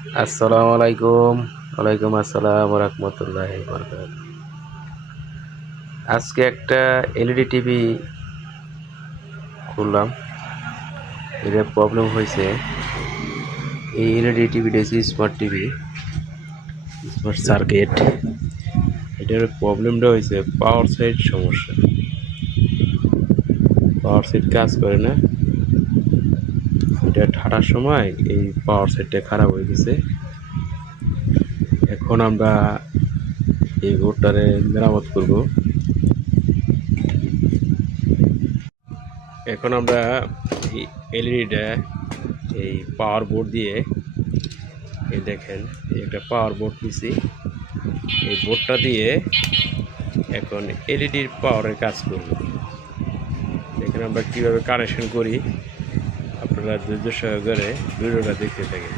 আসসালামু আলাইকুম। ওয়ালাইকুম আসসালাম ওয়া রাহমাতুল্লাহি ওয়া বারাকাতুহু। আজকে একটা এলইডি টিভি খুললাম। এটার প্রবলেম হয়েছে, এই এলইডি টিভিটা হচ্ছে স্মার্ট টিভি, স্মার্ট সার্কিট। এটার প্রবলেমটা হয়েছে পাওয়ার সাইড সমস্যা, পাওয়ার সাইড কাজ করে না। এটা ঠাটার সময় এই পাওয়ার সাইডটা খারাপ হয়ে গেছে। এখন আমরা এই বোর্ডটারে মেরামত করব। এখন আমরা এই এলইডিটা এই পাওয়ার বোর্ড দিয়ে, এই দেখেন এই একটা পাওয়ার বোর্ড নিছি, এই বোর্ডটা দিয়ে এখন এলইডির পাওয়ারের কাজ করব। এখানে আমরা কীভাবে কানেকশন করি আপনারা ধৈর্য সহকারে ভিডিওটা দেখতে থাকেন।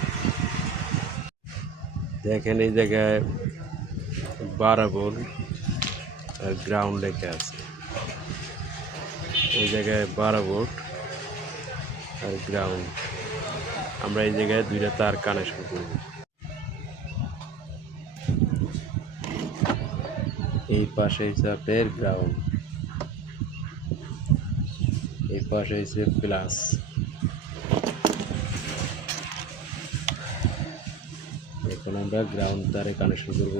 দেখেন এই জায়গায় 12 ভোল্ট আর গ্রাউন্ড লেখা আছে, এই জায়গায় 12 ভোল্ট আর গ্রাউন্ড। আমরা এই জায়গায় দুইটা তার কানেকশন করব। এই পাশে হচ্ছে আপনার গ্রাউন্ড, এই পাশে হচ্ছে প্লাস। এখন আমরা গ্রাউন্ড তারে কানেকশন করব।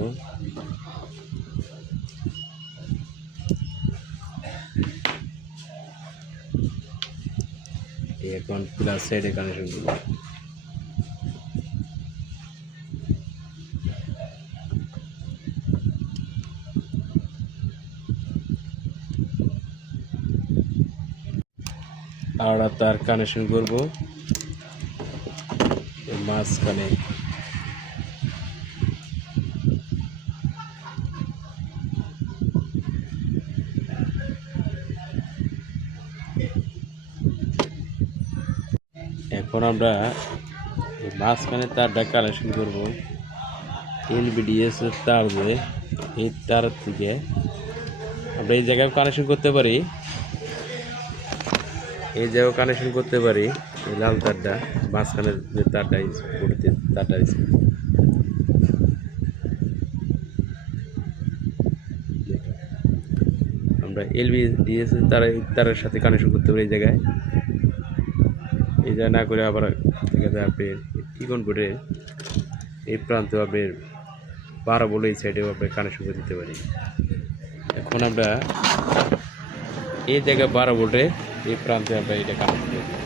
এখন প্লাস সাইডে কানেকশন করব। আর তার কানেকশন করব মাঝখানে। এখন আমরা মাঝখানে তারটা কানেকশন করব এলবিডিএস তার দিয়ে। এই তার থেকে আমরা এই জায়গায় কানেকশন করতে পারি, এই জায়গায় কানেকশন করতে পারি। এই লাল তারটা মাঝখানে যে তারটা পড়তে তারটা আমরা এলবিডিএস তারের সাথে কানেকশন করতে পারি। এই জায়গায় না করে আবার আপনি টিকন করে এই প্রান্তে আপনি 12 ভোল্ট এই সাইডেও আপনি কানেকশন করে দিতে পারি। এখন আমরা এই জায়গায় 12 ভোল্টে এই প্রান্তে আমরা এটা কানেকশন করে দিই।